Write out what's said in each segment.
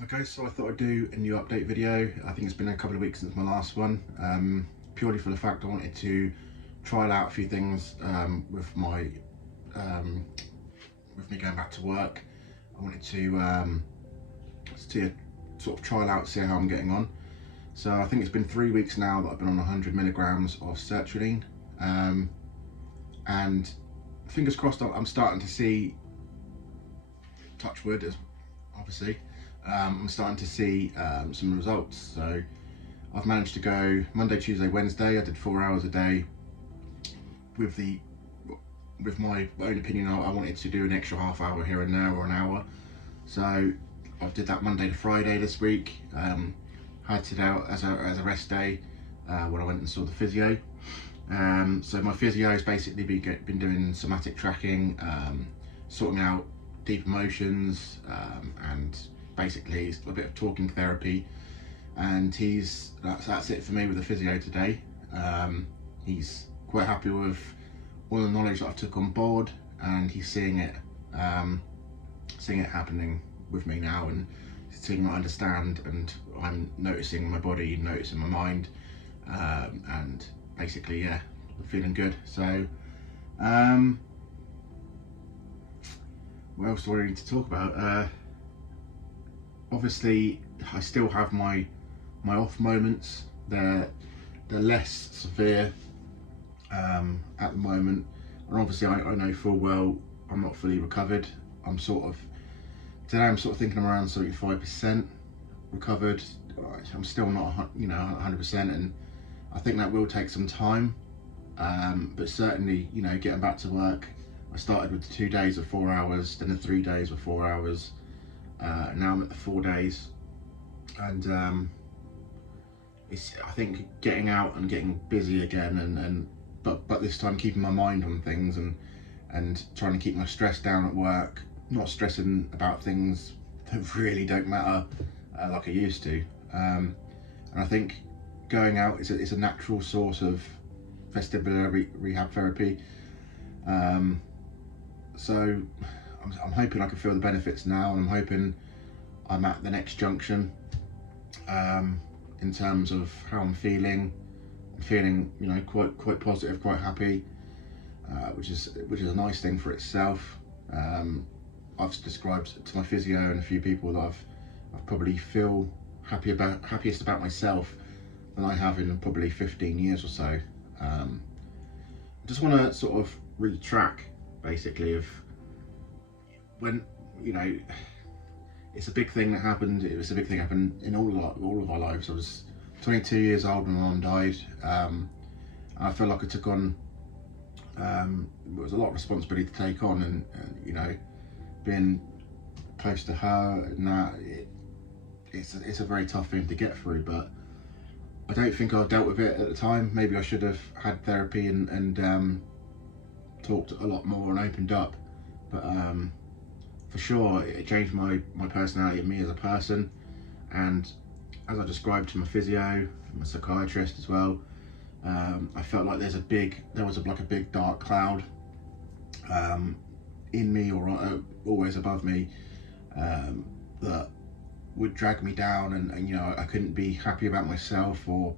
Okay, so I thought I'd do a new update video. I think it's been a couple of weeks since my last one, purely for the fact I wanted to trial out a few things with me going back to work. I wanted to sort of trial out, see how I'm getting on. So I think it's been 3 weeks now that I've been on 100 milligrams of sertraline, and fingers crossed I'm starting to see, touch wood, obviously. I'm starting to see some results. So I've managed to go Monday, Tuesday, Wednesday. I did 4 hours a day. With my own opinion, I wanted to do an extra half hour here and there, or an hour. So I did that Monday to Friday this week. Had it out as a rest day when I went and saw the physio. So my physio has basically been doing somatic tracking, sorting out deep emotions, and basically a bit of talking therapy. And that's it for me with the physio today. He's quite happy with all the knowledge that I've took on board, and he's seeing it happening with me now, and seeing what I understand, and I'm noticing my body, noticing my mind, and basically, yeah, feeling good. So what else do I need to talk about? Obviously I still have my off moments. They're less severe at the moment, and obviously I know full well I'm not fully recovered. Today I'm sort of thinking I'm around 75% recovered. I'm still not 100%, and I think that will take some time, but certainly, getting back to work, I started with the 2 days of 4 hours, then the 3 days of 4 hours. Now I'm at the 4 days, and I think getting out and getting busy again, but this time keeping my mind on things, and trying to keep my stress down at work, not stressing about things that really don't matter like I used to. And I think going out is a natural source of vestibular rehab therapy. So I'm hoping I can feel the benefits now, and I'm hoping I'm at the next junction in terms of how I'm feeling. I'm feeling, quite positive, quite happy, which is a nice thing for itself. I've described to my physio and a few people that I've probably feel happiest about myself than I have in probably 15 years or so. I just want to sort of retrack, basically, of when, it's a big thing that happened. It was a big thing that happened in all of our lives. I was 22 years old when my mum died. I felt like I took on, it was a lot of responsibility to take on, and being close to her, and that it's a very tough thing to get through. But I don't think I dealt with it at the time. Maybe I should have had therapy and talked a lot more and opened up. But for sure, it changed my personality and me as a person. And as I described to my physio, my psychiatrist as well, I felt like there was a big dark cloud in me, or always above me, that would drag me down, and I couldn't be happy about myself or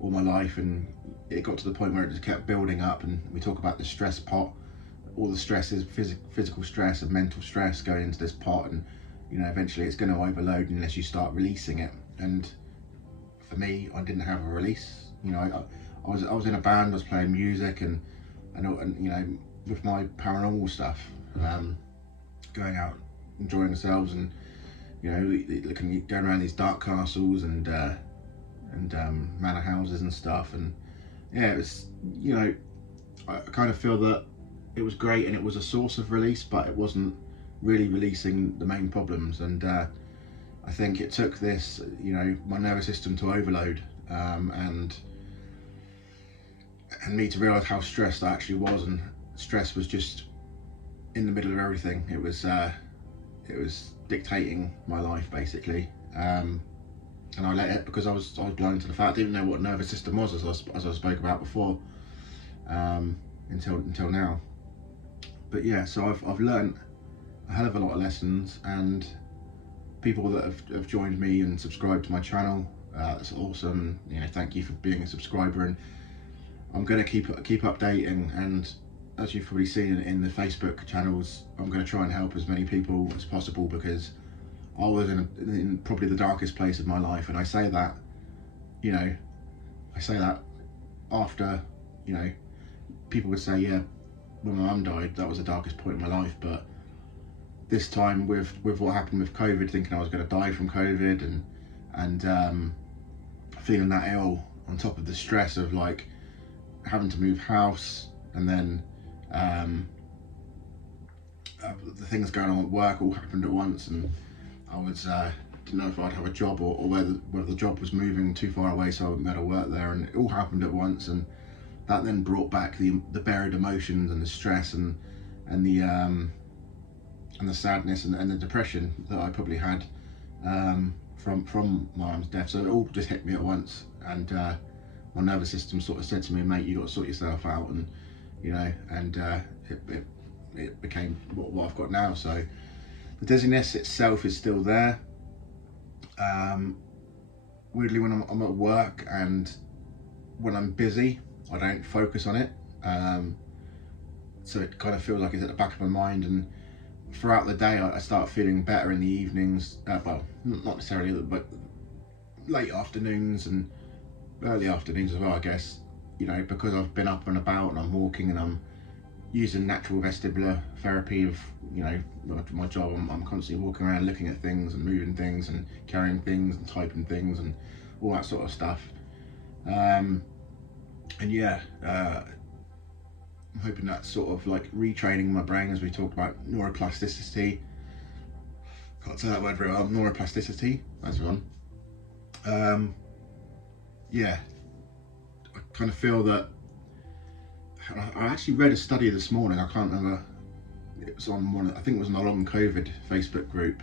all my life. And it got to the point where it just kept building up, and we talk about the stress pot. All the stress is physical stress and mental stress going into this pot, and eventually it's going to overload unless you start releasing it. And for me, I didn't have a release. I was in a band, I was playing music, and with my paranormal stuff, going out, enjoying ourselves, and going around these dark castles and manor houses and stuff. And yeah, it was, I kind of feel that it was great, and it was a source of release, but it wasn't really releasing the main problems. And I think it took this, my nervous system to overload, and me to realise how stressed I actually was. And stress was just in the middle of everything. It was dictating my life, basically. And I let it, because I was blind to the fact. I didn't know what nervous system was, as I spoke about before, until now. But yeah, so I've learned a hell of a lot of lessons, and people that have joined me and subscribed to my channel. That's awesome. You know, thank you for being a subscriber, and I'm going to keep updating. And as you've probably seen in the Facebook channels, I'm going to try and help as many people as possible, because I was in probably the darkest place of my life. And I say that, you know, I say that after, you know, people would say, yeah, when my mum died, that was the darkest point in my life. But this time with what happened with COVID, thinking I was going to die from COVID, and feeling that ill, on top of the stress of like having to move house, and then the things going on at work all happened at once, and I was didn't know if I'd have a job, or whether the job was moving too far away, so I wouldn't be able to work there, and it all happened at once. And that then brought back the buried emotions and the stress and the sadness and the depression that I probably had from my mum's death. So it all just hit me at once, and my nervous system sort of said to me, mate, you got to sort yourself out, and you know, and it became what I've got now. So the dizziness itself is still there. Weirdly, when I'm at work and when I'm busy, I don't focus on it. So it kind of feels like it's at the back of my mind, and throughout the day I start feeling better in the evenings. Well, not necessarily, but late afternoons and early afternoons as well, I guess. You know, because I've been up and about and I'm walking and I'm using natural vestibular therapy of, you know, my job. I'm constantly walking around looking at things and moving things and carrying things and typing things and all that sort of stuff. And yeah, I'm hoping that's sort of like retraining my brain, as we talked about neuroplasticity. Can't say that word very well. Neuroplasticity, that's one. Yeah, I kind of feel that I actually read a study this morning. I can't remember. It was on one. I think it was on the long COVID Facebook group,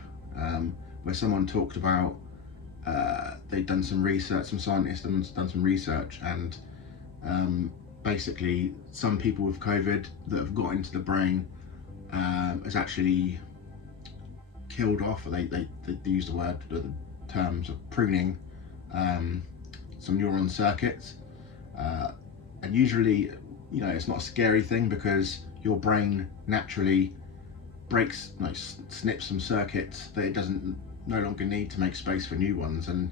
where someone talked about they'd done some research. Some scientists had done some research, and basically, some people with COVID that have got into the brain has actually killed off, or they use the terms of pruning some neuron circuits, and usually, you know, it's not a scary thing, because your brain naturally breaks, like snips some circuits that it doesn't no longer need to make space for new ones. And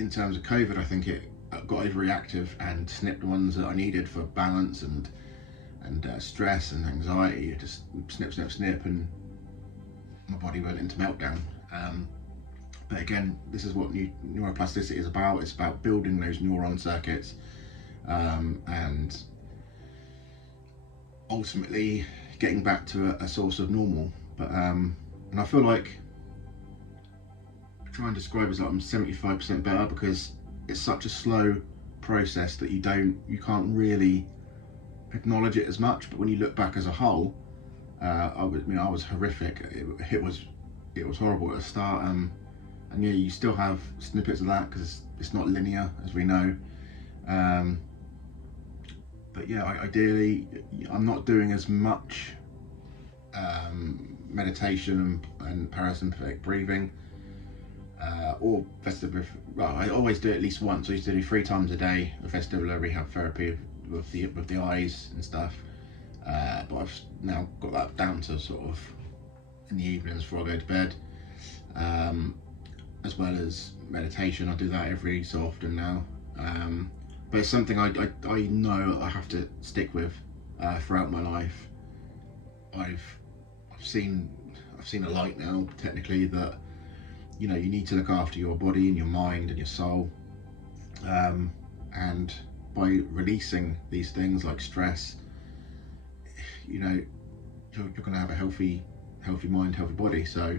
in terms of COVID, I think it got overreactive and snipped the ones that I needed for balance and stress and anxiety. It just snip, and my body went into meltdown. But again, this is what neuroplasticity is about. It's about building those neuron circuits, and ultimately getting back to a source of normal. But and I feel like, I try and describe it as like I'm 75% better, because it's such a slow process that you can't really acknowledge it as much. But when you look back as a whole, I was horrific. It was horrible at the start, and yeah, you still have snippets of that, because it's not linear, as we know. But yeah, ideally, I'm not doing as much meditation and parasympathetic breathing, or vestibular. Well, I always do it at least once. I used to do 3 times a day of vestibular rehab therapy with the eyes and stuff. But I've now got that down to sort of in the evenings before I go to bed, as well as meditation. I do that every so often now. But it's something I know I have to stick with throughout my life. I've seen a light now, technically, that, you know, you need to look after your body and your mind and your soul, and by releasing these things like stress, you know, you're going to have a healthy mind, healthy body. So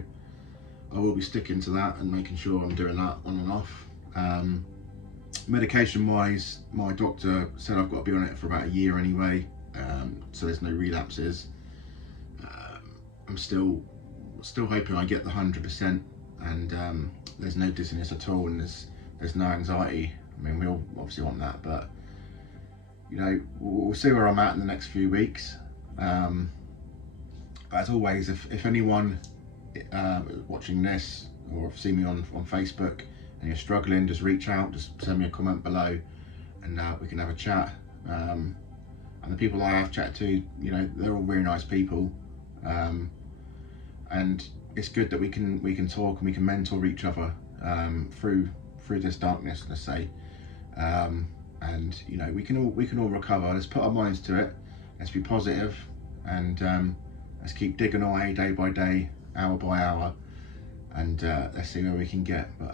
I will be sticking to that and making sure I'm doing that on and off. Medication wise, my doctor said I've got to be on it for about a year anyway, so there's no relapses. I'm still hoping I get the 100%, and there's no dizziness at all, and there's no anxiety. I mean, we all obviously want that, but you know, we'll see where I'm at in the next few weeks. But as always, if anyone watching this, or have seen me on Facebook and you're struggling, just reach out, just send me a comment below, and we can have a chat. And the people I have chatted to, you know, they're all really nice people, and it's good that we can talk and we can mentor each other through this darkness, let's say. And you know, we can all recover. Let's put our minds to it. Let's be positive, and let's keep digging away day by day, hour by hour, and let's see where we can get. But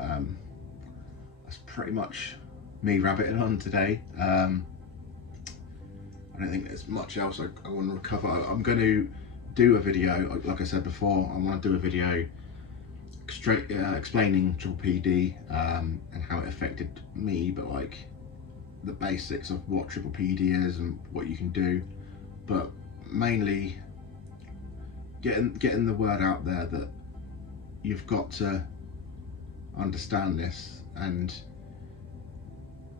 that's pretty much me rabbiting on today. I don't think there's much else I want to recover. I'm going to do a video, like I said before. I want to do a video explaining PPPD and how it affected me, but like the basics of what PPPD is and what you can do, but mainly getting the word out there that you've got to understand this and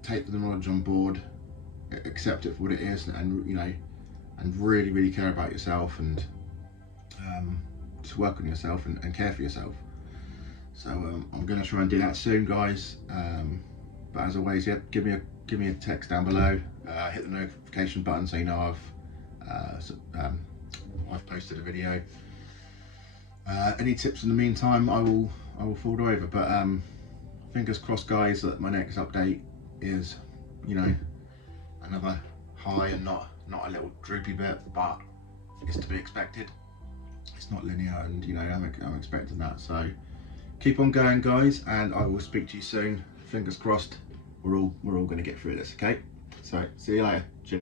take the knowledge on board, accept it for what it is, and you know, and really care about yourself, and just work on yourself and care for yourself. So I'm going to try and do that soon, guys. But as always, yeah, give me a text down below. Hit the notification button so you know I've posted a video. Any tips in the meantime, I will forward over. But fingers crossed, guys, that my next update is, you know, another high and not a little droopy bit, but it's to be expected. It's not linear, and you know, I'm expecting that. So keep on going, guys, and I will speak to you soon. Fingers crossed, we're all going to get through this. Okay, so see you later.